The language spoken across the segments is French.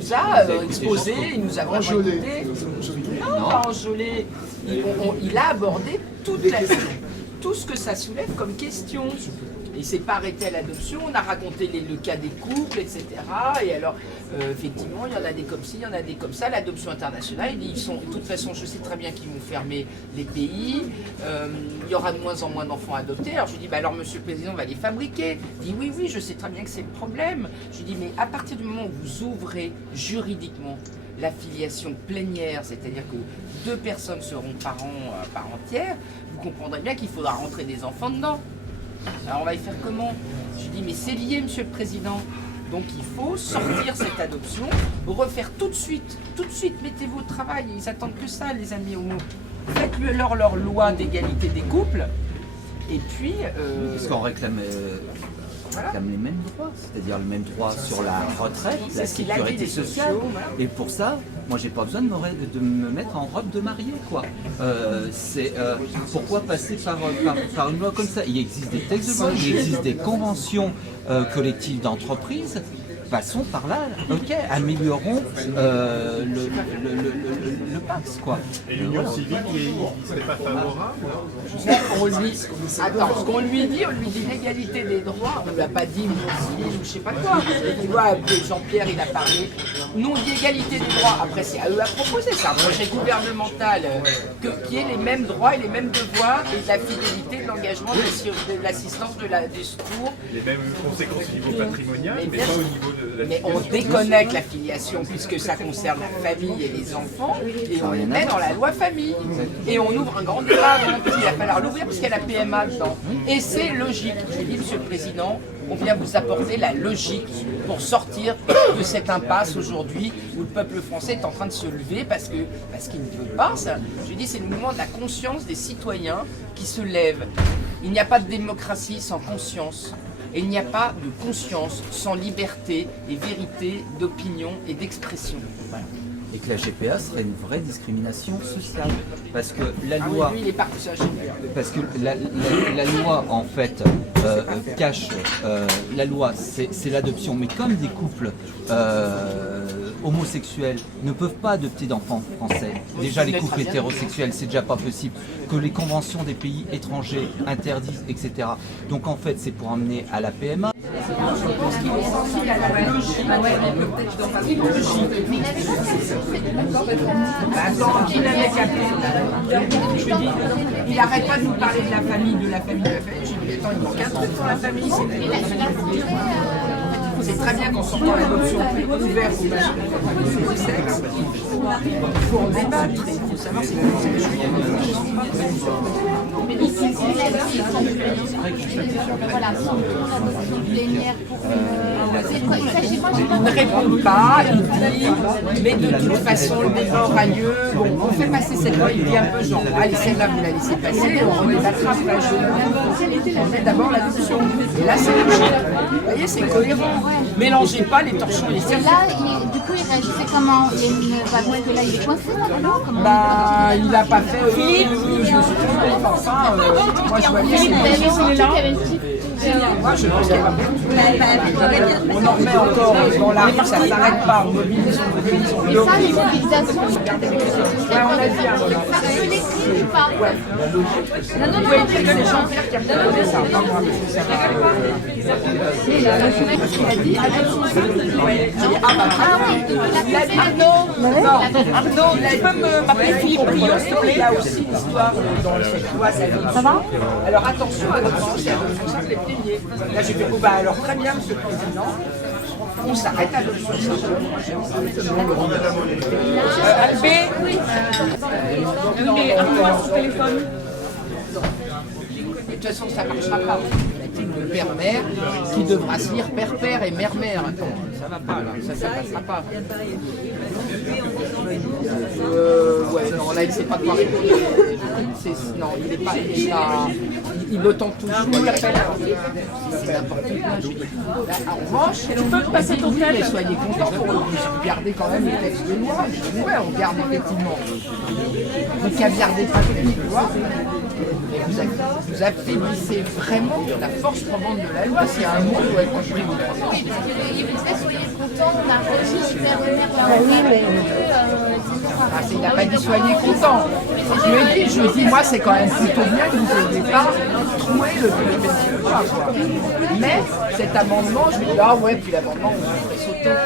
nous a exposé, il nous a enjolé. Non, pas enjolé. Il a abordé tout ce que ça soulève comme question. Il ne s'est pas arrêté à l'adoption, on a raconté le cas des couples, etc. Et alors, effectivement, il y en a des comme ci, il y en a des comme ça. L'adoption internationale, il dit, de toute façon, je sais très bien qu'ils vont fermer les pays. Il y aura de moins en moins d'enfants adoptés. Alors je lui dis, bah alors Monsieur le Président va les fabriquer. Il dit, oui, je sais très bien que c'est le problème. Je lui dis, mais à partir du moment où vous ouvrez juridiquement la filiation plénière, c'est-à-dire que 2 personnes seront parents à part entière, vous comprendrez bien qu'il faudra rentrer des enfants dedans. Alors on va y faire comment? Je dis mais c'est lié Monsieur le Président. Donc il faut sortir cette adoption, refaire tout de suite, mettez-vous au travail, ils attendent que ça les amis homo. Faites-leur leur loi d'égalité des couples, et puis... Parce qu'on réclame les mêmes droits, c'est-à-dire le même droit sur la retraite, la sécurité sociale. Et pour ça, moi j'ai pas besoin de me mettre en robe de mariée, quoi. Pourquoi passer par une loi comme ça? Il existe des textes de loi, il existe des conventions collectives d'entreprise. Passons par là, ok, améliorons le PAX, quoi. Et l'Union civique, il ne serait pas favorable? Ce qu'on lui dit, l'égalité des droits, on ne lui a pas dit Union civile ou je sais pas quoi. Tu vois, Jean-Pierre, il a parlé, non d'égalité des droits, après c'est à eux à proposer, c'est un projet gouvernemental qui ait les mêmes droits et les mêmes devoirs et de la fidélité, de l'engagement, de l'assistance, du secours. Les mêmes conséquences au niveau patrimonial, mais pas au niveau de la mais on déconnecte la filiation puisque ça concerne la famille et les enfants et on les met dans la loi famille. Et on ouvre un grand débat, il va falloir l'ouvrir parce qu'il y a la PMA dedans. Et c'est logique. Je dis, Monsieur le Président, on vient vous apporter la logique pour sortir de cette impasse aujourd'hui où le peuple français est en train de se lever parce qu'il ne veut pas ça. Je dis, c'est le mouvement de la conscience des citoyens qui se lève. Il n'y a pas de démocratie sans conscience. Et il n'y a pas de conscience sans liberté et vérité d'opinion et d'expression. Voilà. Et que la GPA serait une vraie discrimination sociale. Parce que la loi... lui, il est parti sur la GPA. Parce que la loi, en fait, cache... la loi, c'est l'adoption. Mais comme des couples homosexuels ne peuvent pas adopter d'enfants français, déjà les couples hétérosexuels, c'est déjà pas possible, que les conventions des pays étrangers interdisent, etc. Donc en fait, c'est pour amener à la PMA. Je pense qu'il est sensible à la logique. Attends, qui n'avait qu'à faire. Je lui dis, il n'arrête pas de nous parler de la famille, de la famille, de la famille. Je lui dis, attends, il manque un truc pour la famille, c'est très bien qu'en sortant l'adoption ouverte au majorité du sexe, il faut en débattre, il faut savoir si il ne répond pas, il dit, mais de toute façon le débat aura lieu, bon, on fait passer cette loi, il dit un peu genre, allez celle-là vous la laissez passer, on débattra on met d'abord l'adoption, et là c'est logique, vous voyez c'est cohérent, mélangez pas les torchons et les cercles. Là, du coup il réagissait comment? Il y a une parce que là il est coincé là-dedans, comment? Bah il a pas fait, je me suis trompé, enfin, moi je vois bien moi je pense qu'il y a on en remet encore dans la rue, ça ne s'arrête pas, on mobilise, Mais ça, les mobilisations, on l'a dit, vous pouvez dire que les Jean-Pierre qui a proposé ça, pas moi, parce qu'il a dit Arnaud, tu peux m'appeler Philippe Rio, s'il te plaît, il y a aussi l'histoire dans cette loi, ça va? Alors attention, adoption, c'est adoption simple et plénier. Là j'ai fait, bon bah alors très bien Monsieur le Président, on s'arrête à l'adoption Albé, appelle-moi sur téléphone. De toute façon ça ne marchera pas. Le père-mère qui devra se lire père-père et mère-mère. Attends, ça va pas là, ça passera pas. Ouais, non, là il sait pas quoi répondre. non, il est pas, il me tente toujours. C'est n'importe quoi. En revanche, tu peux passer ton tel. Mais soyez contents pour garder quand même les textes de loi. Je dis, ouais, on garde effectivement. Vous caviardez pas les lois. Vous affaiblissez vraiment la force probante de la loi. C'est un mot qui doit être compris. Oui, parce qu'il vous disait, soyez contents, on a réussi il n'a pas dit soyez contents. Je lui ai dit, moi c'est quand même plutôt bien que vous n'ayez pas trouvé le texte de loi. Mais cet amendement, je me dis, ah ouais, puis l'amendement, on fait sauter.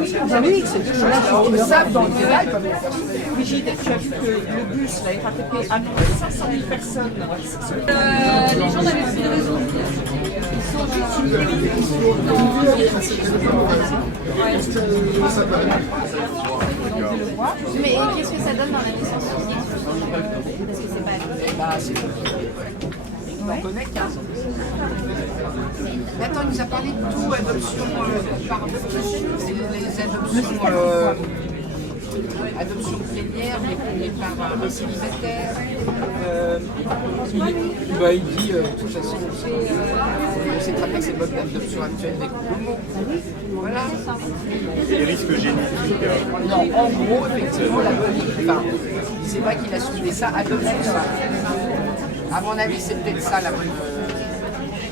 Oui, c'est deux choses. Ils savent dans le débat, ils peuvent le faire sauter. Brigitte, tu as vu que le bus, la RATP, annonce 500 000 personnes. Les gens n'avaient plus de raison. Ils sont juste Mais qu'est-ce que ça donne dans la licence parce que c'est pas... On en connaît qu'un. Mais attends, il nous a parlé de tout, adoption par les adoptions, adoption plénière, mais par les célibataires. Il dit, de toute façon, on sait très bien que c'est le mode d'adoption actuel des couples homo. Voilà. Les risques génétiques. Non, en gros, effectivement, la bonne. Enfin, c'est pas qu'il a soulevé ça, adoption ça. À mon avis, c'est peut-être ça la bonne.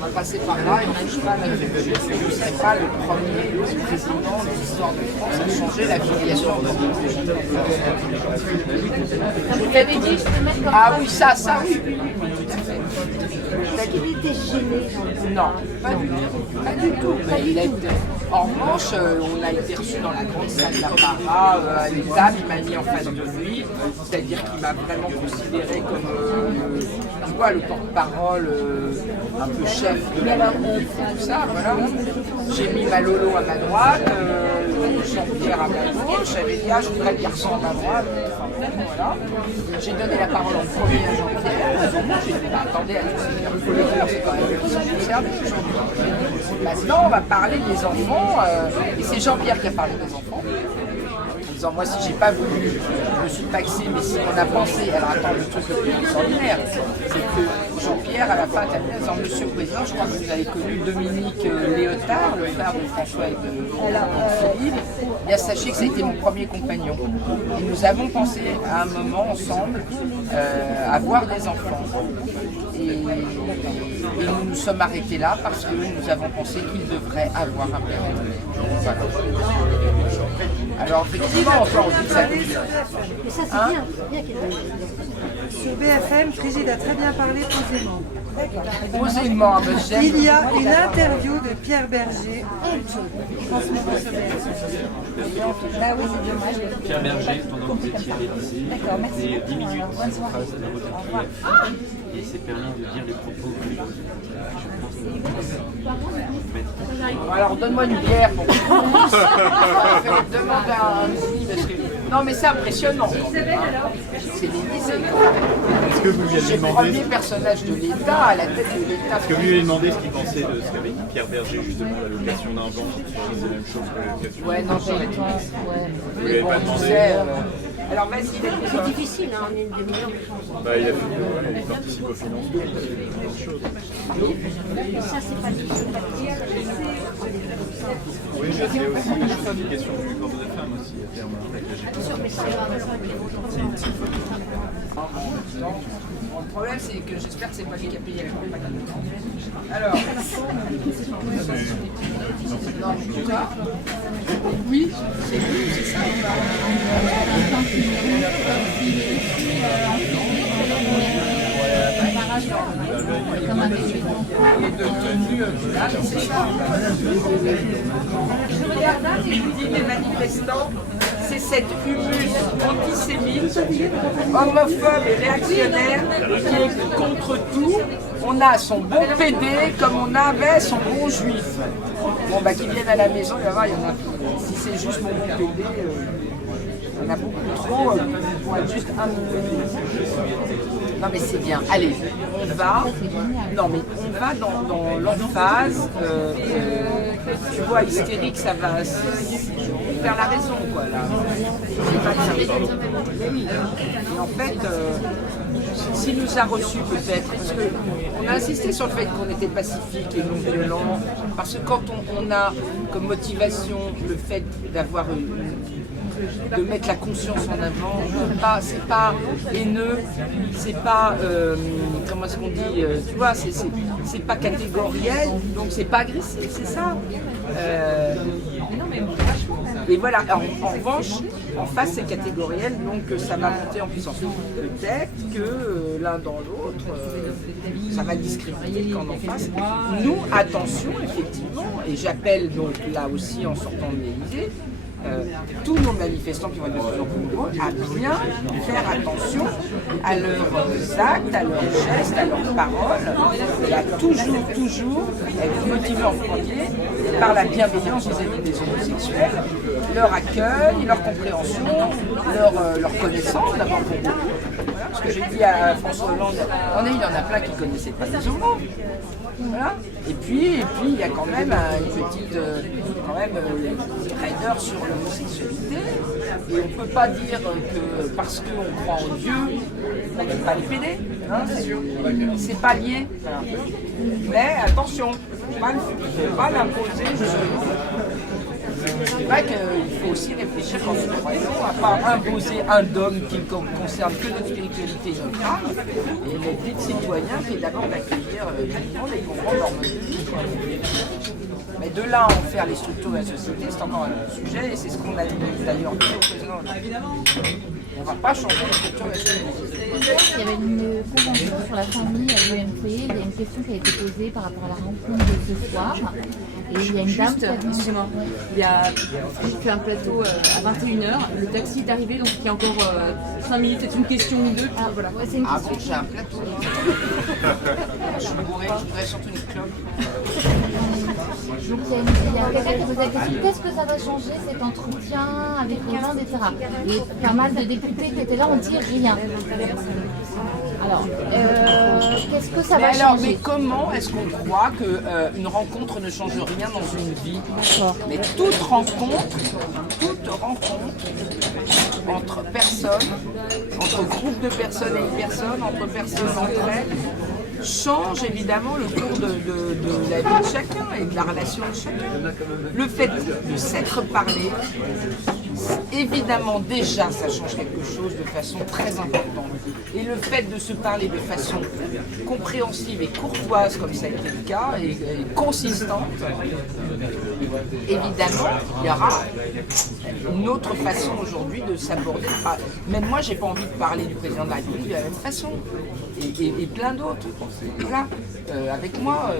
On va passer par là et on ne touche pas à la révolution. Je ne serai pas le premier président de l'histoire de France à changer la filiation. Vous avez dit, je peux mettre comme Ah oui, ça, oui. Est-ce qu'il était gêné? Non, pas du tout. Pas du tout. Mais il a été... En revanche, on a été reçu dans la grande salle d'apparat à l'État, il m'a mis en face de lui, c'est-à-dire qu'il m'a vraiment considéré comme tu vois, le porte-parole, un peu chef de la tout ça, voilà. J'ai mis ma Lolo à ma droite, Jean-Pierre à ma gauche, j'avais dit je voudrais le garçon à ma droite, voilà. J'ai donné la parole en premier à Jean-Pierre, j'ai dit attendez, c'est quand même qui sont concernés aujourd'hui. Maintenant, on va parler des enfants, et c'est Jean-Pierre qui a parlé des enfants. En disant, moi, si j'ai pas voulu, je me suis taxé, mais si on a pensé, alors attends, le truc le plus extraordinaire, c'est que Jean-Pierre, à la fin, a dit, en disant, Monsieur le Président, je crois que vous avez connu Dominique Léotard, le frère de François et de Philippe. Bien, sachez que ça a été mon premier compagnon. Et nous avons pensé à un moment ensemble avoir des enfants. Et nous nous sommes arrêtés là parce que nous avons pensé qu'il devrait avoir un père. Voilà. Alors effectivement, enfin, on dit que ça Mais ça, c'est bien. C'est bien qu'elle ait dit. Sur BFM, Brigitte a très bien parlé posément. posément, j'aime. Il y a une interview de Pierre Berger. Pierre Berger, pendant que vous étiez à l'Élysée, et 10 minutes en phrase de la retraite. Et c'est permis de dire les propos que je pense. Alors donne-moi une bière pour que je demande à un parce que... Non mais c'est impressionnant. C'est l'Élysée quand même. Est-ce que vous lui avez C'est le demandé premier personnage de l'État à la tête de l'État. Est-ce que vous lui avez demandé ce qu'il pensait de ce qu'avait dit Pierre Berger, justement, l'allocation d'un banc, qui faisait la même chose que l'allocation Ouais, non, j'ai répondu. Vous lui avez pas demandé Alors vas-y, C'est difficile, hein, on est une demi-heure. Bah, il participe au financement, il fait plein de choses. Ça, c'est pas difficile. Oui, je sais aussi, je fais une question du corps de la femme aussi, à terme. Mais ça va, Le problème, c'est que j'espère que c'est pas lui qui a payé la campagne. Alors, non, en tout cas, oui, c'est lui, c'est ça. Il est devenu là, c'est ça. Je regarde et je lui dis, les manifestants, c'est cette humus antisémite, homophobe et réactionnaire qui est contre tout. On a son bon PD comme on avait son bon juif. Bon, bah, qu'ils viennent à la maison, il va voir, il y en a. Si c'est juste mon bon PD, il y en a beaucoup trop pour être juste un. Non, mais c'est bien. Allez, on va. Non, mais on va dans l'emphase. Tu vois, hystérique, ça va faire la raison, quoi, là. C'est pas bien. Et en fait, s'il nous a reçus peut-être, parce qu'on a insisté sur le fait qu'on était pacifique et non violent, parce que quand on a comme motivation le fait d'avoir de mettre la conscience en avant, c'est pas haineux, c'est pas, comment est-ce qu'on dit, tu vois, c'est pas catégoriel, donc c'est pas agressif, c'est ça. Et voilà, en revanche, en face c'est catégoriel, donc ça va monter en puissance. Peut-être que l'un dans l'autre, ça va discriminer le camp d'en face. Nous, attention, effectivement, et j'appelle donc là aussi en sortant de l'Élysée, tous nos manifestants qui vont être de plus en plus nombreux à bien faire attention à leurs actes, à leurs gestes, à leurs paroles, et à toujours être motivés en premier par la bienveillance vis-à-vis des homosexuels, leur accueil, leur compréhension, leur connaissance d'abord pour beaucoup. Voilà, parce que j'ai dit à François Hollande, il y en a plein qui ne connaissaient pas les homos. Voilà. Et puis il y a quand même une petite raideur sur l'homosexualité. Et on ne peut pas dire que parce qu'on croit en Dieu, on ne peut pas les péder. Hein, c'est pas lié. Voilà. Mais attention, il ne faut pas l'imposer. C'est vrai qu'il faut aussi réfléchir quand nous croyons, à ne pas imposer un dogme qui ne concerne que notre spiritualité et notre âme, et notre vie de citoyen qui est d'abord d'accueillir tout le monde et comprendre leur mode de vie. Mais de là à en faire les structures de la société, c'est encore un autre sujet, et c'est ce qu'on a d'ailleurs dit au président. On ne va pas changer la structure de la société. Il y avait une convention sur la famille à l'UMP. Il y a une question qui a été posée par rapport à la rencontre de ce soir. Et il y a une dame qui a dit... Excusez-moi, j'ai fait un plateau à 21h, le taxi est arrivé, donc il y a encore 5 minutes, c'est une question ou deux, puis voilà. Ouais, c'est une question. Bon, j'ai un plateau. Je suis bourré, je voudrais surtout une clope. Donc il y a quelqu'un qui pose la question, qu'est-ce que ça va changer cet entretien avec Hollande, etc. Et pas mal de députés qui étaient là ont dit rien. Alors, qu'est-ce que ça va changer? Mais comment est-ce qu'on croit qu'une rencontre ne change rien dans une vie? Mais toute rencontre entre personnes, entre groupes de personnes et une personne, entre personnes entre elles, change évidemment le cours de la vie de chacun et de la relation de chacun. Le fait de s'être parlé, évidemment déjà ça change quelque chose de façon très importante. Et le fait de se parler de façon compréhensive et courtoise comme ça a été le cas et consistante, évidemment il y aura une autre façon aujourd'hui de s'aborder. Même moi j'ai pas envie de parler du président de la République de la même façon et plein d'autres. Voilà, avec moi.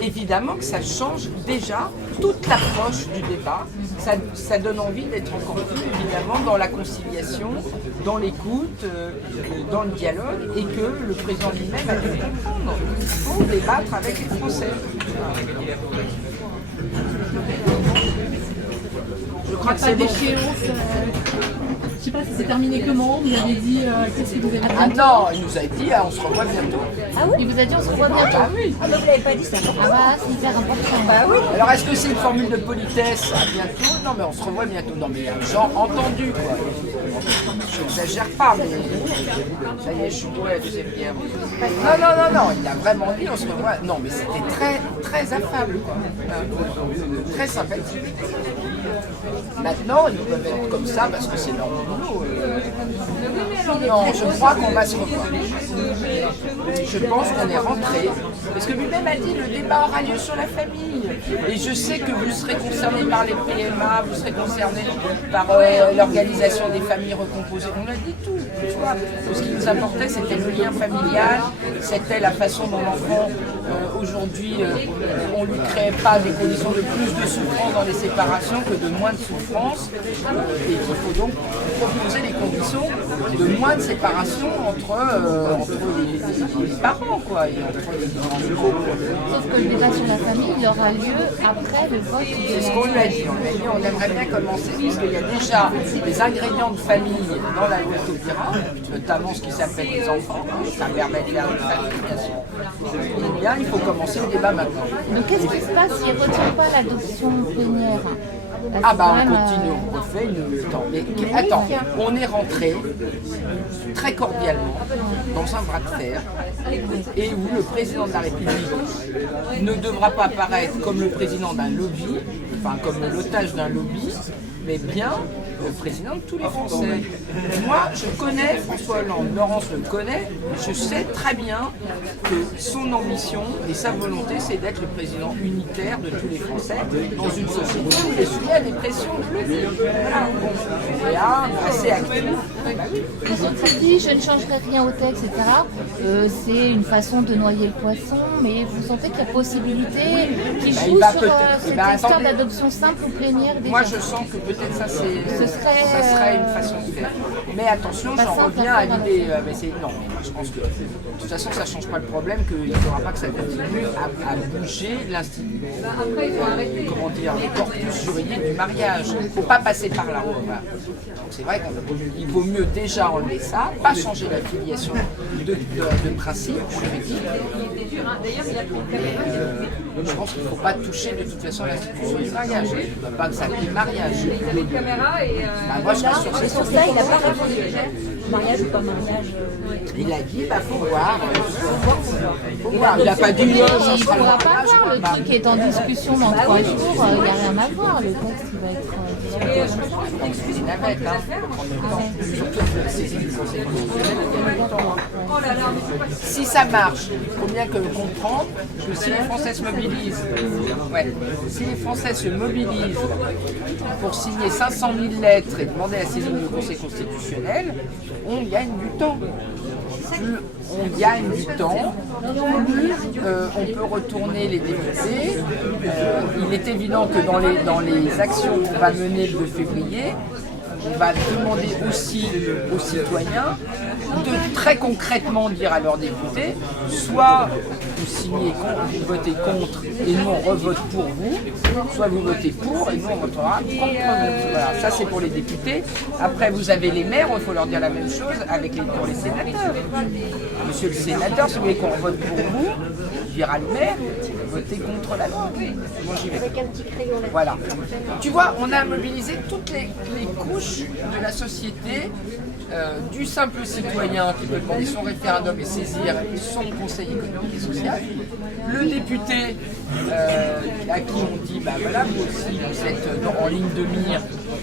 Évidemment que ça change déjà toute l'approche du débat. Ça donne envie d'être encore plus évidemment dans la conciliation, dans l'écoute, dans le dialogue, et que le président lui-même a dû comprendre. Il faut débattre avec les Français. Je crois que c'est bon. Je sais pas si c'est terminé comment, vous avez dit qu'est-ce que vous avez dit? Ah non, il nous a dit on se revoit bientôt. Ah oui? Il vous a dit on se revoit bientôt? Ah oui. Ah donc vous l'avez pas dit ça? Ah bah c'est hyper important. Bah oui. Alors est-ce que c'est une formule de politesse? À bientôt? Non mais on se revoit bientôt. Non mais genre entendu quoi. Je n'exagère pas mais ça y est, je suis bourré à la deuxième bière. Non, il a vraiment dit on se revoit. Non mais c'était très très affable quoi. Très sympathique. Maintenant ils peuvent être comme ça parce que c'est leur boulot. Non, je crois qu'on va se revoir. Je pense qu'on est rentré. Parce que lui-même a dit le débat aura lieu sur la famille. Et je sais que vous serez concernés par les PMA, vous serez concernés par l'organisation des familles recomposées. On a dit tout. Tu vois. Ce qui nous importait, c'était le lien familial, c'était la façon dont l'enfant, aujourd'hui, on ne lui crée pas des conditions de plus de souffrance dans les séparations que de moins de souffrance. Et qu'il faut donc proposer des conditions de moins de séparation entre les parents, quoi, et entre les couples. Sauf que le débat sur la famille, il aura lieu après le vote. C'est ce qu'on lui a dit. On aimerait bien commencer, parce qu'il y a déjà des ingrédients de famille dans la loi Taubira, notamment ce qui s'appelle les enfants, ça permet de faire une famille, bien sûr. Eh bien, il faut commencer le débat maintenant. Donc qu'est-ce qui se passe s'il ne retient pas l'adoption plénière? Là, Ah c'est bah quand on même, continue, on refait une... Attends, on est rentré très cordialement dans un bras de fer et où le président de la République ne devra pas apparaître comme le président d'un lobby, enfin comme l'otage d'un lobby, mais bien le président de tous les Français. Moi, je connais François Hollande, Laurence le connaît, je sais très bien que son ambition et sa volonté, c'est d'être le président unitaire de tous les Français dans une société où il est soumis à des pressions de lobby. Voilà, bon, et là, assez actif. Les autres dit je ne changerai rien au texte, etc. C'est une façon de noyer le poisson, mais vous sentez qu'il y a possibilité qui Bah, joue il va sur peut-être- cette bah, histoire attendez. d'adoption simple ou plénière des Moi, gens. je sens que peut-être ça, ça serait, serait une façon de faire. Mais attention, pas j'en simple reviens à à faire dans l'idée. Mais c'est non. Moi, je pense que de toute façon, ça ne change pas le problème qu'il ne faudra pas que ça continue à bouger l'institut. Comment dire, le corpus juridique du mariage. Il ne faut pas passer par là. Voilà. Donc c'est vrai qu'il vaut mieux déjà enlever ça, pas changer la filiation de principe juridique. Je pense qu'il ne faut pas toucher de toute façon l'institution du mariage. Il ne faut pas que ça ait mariage. Les caméras et... Bah, moi, je reste sur Et cette sur ça, il n'a pas répondu. Mariage ou pas mariage Il a dit, bah faut voir. Faut voir. Il n'a pas dit, Mais ça il ne sera le pourra pas mariage. voir, le Bah, truc est en discussion dans 3 jours, il n'y a rien à voir, le texte il va être... c'est une navette, hein. Surtout que la saisie du Conseil constitutionnel, il y a longtemps. Si ça marche, il faut bien comprendre que si les Français se mobilisent, si les Français se mobilisent pour signer 500 000 lettres et demander la saisine du Conseil constitutionnel, on gagne du temps. Plus on gagne du temps, plus on peut retourner les députés. Il est évident que dans les actions qu'on va mener le 2 février, on va demander aussi aux citoyens de très concrètement dire à leurs députés, soit vous signez contre, vous votez contre et nous on revote pour vous, soit vous votez pour et nous on votera contre vous. Voilà, ça c'est pour les députés. Après vous avez les maires, il faut leur dire la même chose pour les sénateurs. Monsieur le sénateur, si vous voulez qu'on vote pour vous, dira le maire, votez contre la loi. Moi j'y vais. Voilà. Tu vois, on a mobilisé toutes les couches de la société, du simple citoyen qui peut demander son référendum et saisir son conseil économique et social, le député à qui on dit, bah voilà, vous aussi vous êtes en ligne de mire,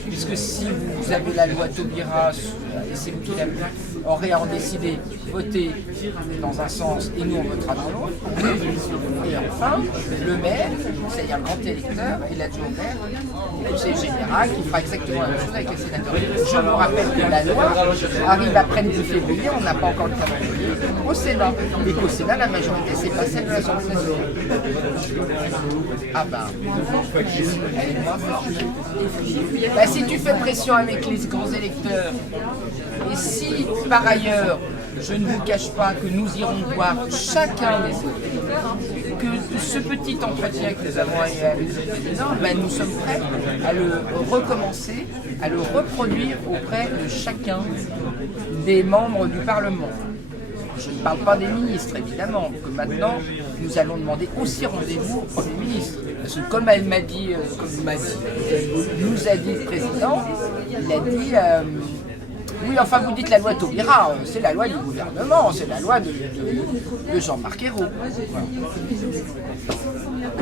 puisque si vous avez la loi Taubira, et c'est vous qui aurez à en décider, votez dans un sens et nous on votera dans l'autre. Et enfin, le maire, c'est-à-dire le grand électeur et l'adjoint au maire, le conseil général qui fera exactement la même chose avec les sénateurs. Je vous rappelle que la loi arrive après le 10 février, on n'a pas encore le calendrier, au Sénat. Et qu'au Sénat, la majorité, c'est pas celle de l'Assemblée nationale. Ah bah, elle est moins forte. Bah, si tu fais pression avec les grands électeurs, et si par ailleurs, je ne vous cache pas que nous irons voir chacun des électeurs, que ce petit entretien que nous avons eu avec le président, ben nous sommes prêts à le recommencer, à le reproduire auprès de chacun des membres du Parlement. Je ne parle pas des ministres, évidemment, que maintenant, nous allons demander aussi rendez-vous au Premier ministre. Parce que comme elle m'a dit, nous a dit le président, il a dit... oui, enfin, vous dites la loi Taubira, c'est la loi du gouvernement, c'est la loi de Jean-Marc Ayrault. Voilà.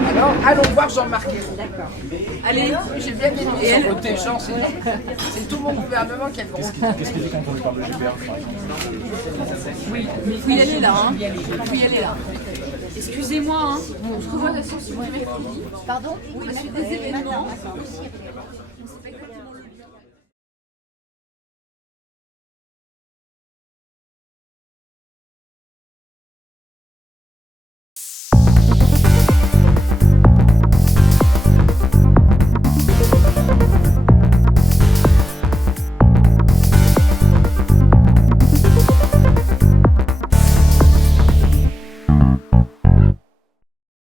Alors, allons voir Jean-Marc Ayrault. D'accord. Allez, j'ai bien aimé son côté, Jean, c'est tout mon gouvernement qui a le gros. Qu'est-ce qu'il dit quand on parle de Gilbert, par exemple? Oui, mais il faut y aller là, hein. Il faut y aller là. Excusez-moi, hein. On se revoit la source mercredi. Pardon? Oui, je suis des événements. On sait pas exactement le